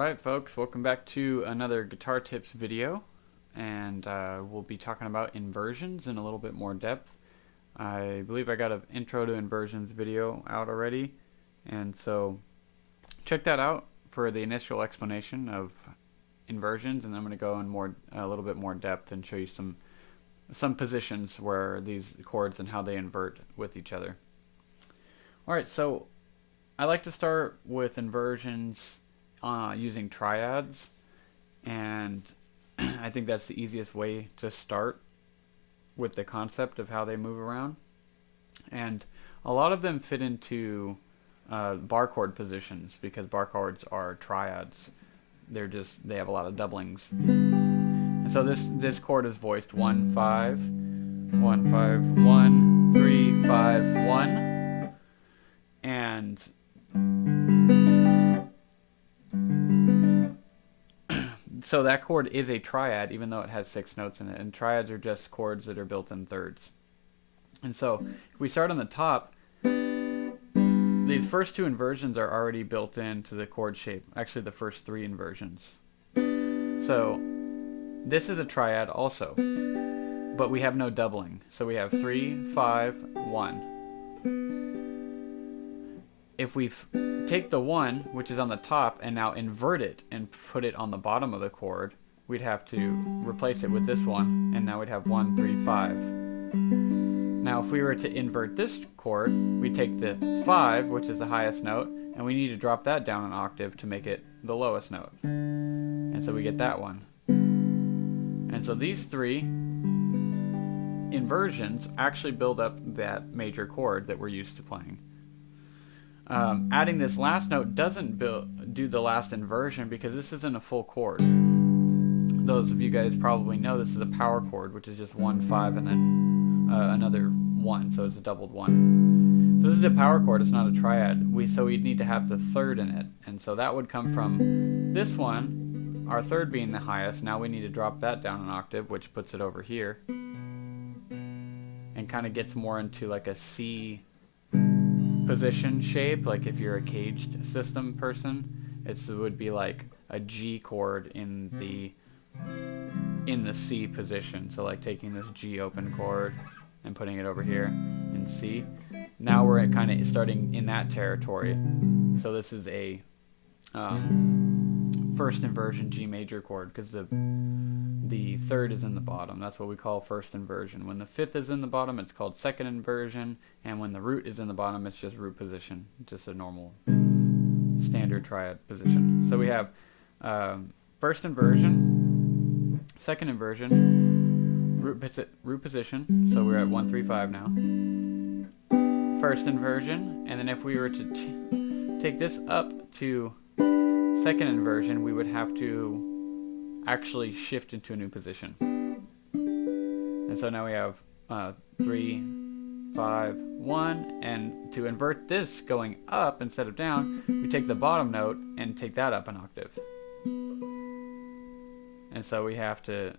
Alright folks, welcome back to another guitar tips video, and we'll be talking about inversions in a little bit more depth. I believe I got an intro to inversions video out already, and so check that out for the initial explanation of inversions, and I'm going to go in a little bit more depth and show you some positions where these chords and how they invert with each other. Alright, so I like to start with inversions using triads, and I think that's the easiest way to start with the concept of how they move around. And a lot of them fit into bar chord positions because bar chords are triads. They have a lot of doublings. And so this chord is voiced 1 5 1 5 1 3 5 1, and so that chord is a triad even though it has 6 notes in it, and triads are just chords that are built in thirds. And so if we start on the top, these first 2 inversions are already built into the chord shape, actually the first 3 inversions. So this is a triad also, but we have no doubling, so we have 3 5 1. If we take the 1, which is on the top, and now invert it and put it on the bottom of the chord, we'd have to replace it with this one, and now we'd have 1 3 5. Now if we were to invert this chord, we take the 5, which is the highest note, and we need to drop that down an octave to make it the lowest note, and so we get that one. And so these 3 inversions actually build up that major chord that we're used to playing. Adding this last note doesn't do the last inversion because this isn't a full chord. Those of you guys probably know this is a power chord, which is just 1 5 and then another 1, so it's a doubled 1. So this is a power chord, it's not a triad. So we'd need to have the third in it, and so that would come from this one, our third being the highest. Now we need to drop that down an octave, which puts it over here and kind of gets more into like a C position shape. Like if you're a caged system person, it would be like a G chord in the C position. So like taking this G open chord and putting it over here in C. Now we're kind of starting in that territory. So this is a first inversion G major chord because the third is in the bottom. That's what we call first inversion. When the fifth is in the bottom, it's called second inversion, and when the root is in the bottom, it's just root position, just a normal standard triad position. So we have first inversion, second inversion, root position, so we're at 1 3 5 now. First inversion, and then if we were to take this up to second inversion, we would have to actually shift into a new position. And so now we have 3 5 1, and to invert this going up instead of down, we take the bottom note and take that up an octave. And so we have to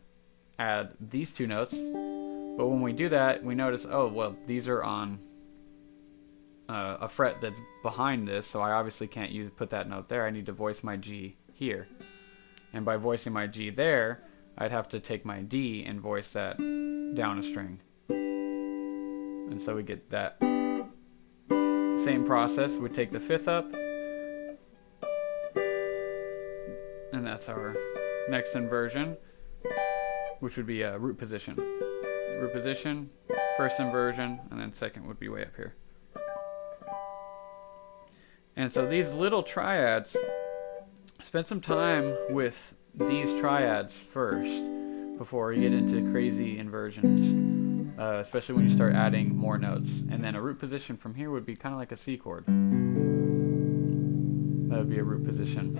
add these 2 notes, but when we do that, we notice, oh well, these are on a fret that's behind this, so I obviously can't put that note there. I need to voice my G here, and by voicing my G there, I'd have to take my D and voice that down a string. And so we get that same process. We take the 5th up, and that's our next inversion, which would be a root position. Root position, first inversion, and then second would be way up here. And so these little triads, spend some time with these triads first before you get into crazy inversions, especially when you start adding more notes. And then a root position from here would be kind of like a C chord. That would be a root position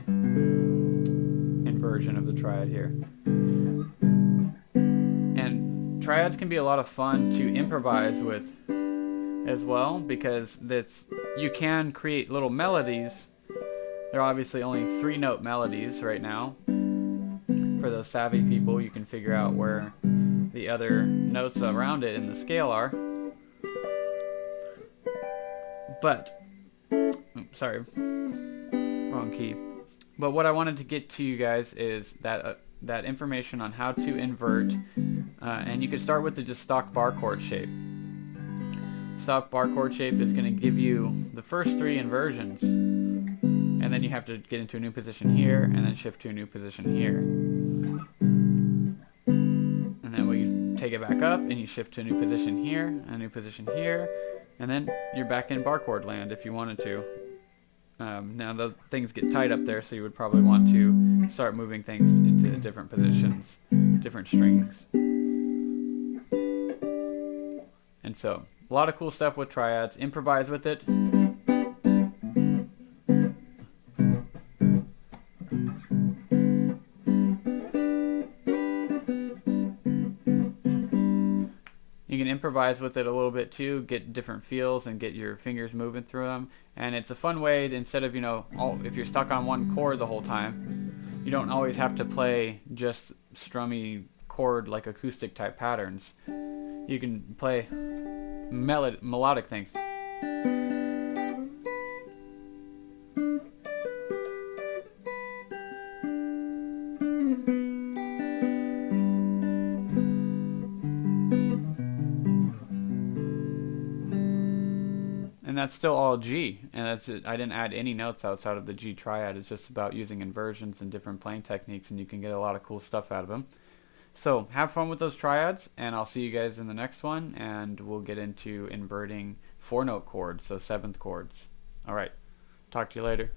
inversion of the triad here. And triads can be a lot of fun to improvise with as well, because you can create little melodies. They're obviously only 3-note melodies right now. For those savvy people, you can figure out where the other notes around it in the scale are. But, sorry, wrong key. But what I wanted to get to you guys is that information on how to invert, and you could start with the just stock bar chord shape. Stock bar chord shape is going to give you the first 3 inversions, and then you have to get into a new position here, and then shift to a new position here, and then we take it back up, and you shift to a new position here, a new position here, and then you're back in bar chord land if you wanted to. Now the things get tight up there, so you would probably want to start moving things into different positions, different strings. And so, a lot of cool stuff with triads. Improvise with it. You can improvise with it a little bit too, get different feels and get your fingers moving through them. And it's a fun way to, instead of, if you're stuck on one chord the whole time, you don't always have to play just strummy chord like acoustic type patterns. You can play melodic things. And that's still all G, and that's it. I didn't add any notes outside of the G triad. It's just about using inversions and different playing techniques, and you can get a lot of cool stuff out of them. So have fun with those triads, and I'll see you guys in the next one, and we'll get into inverting 4-note chords, so 7th chords. Alright, talk to you later.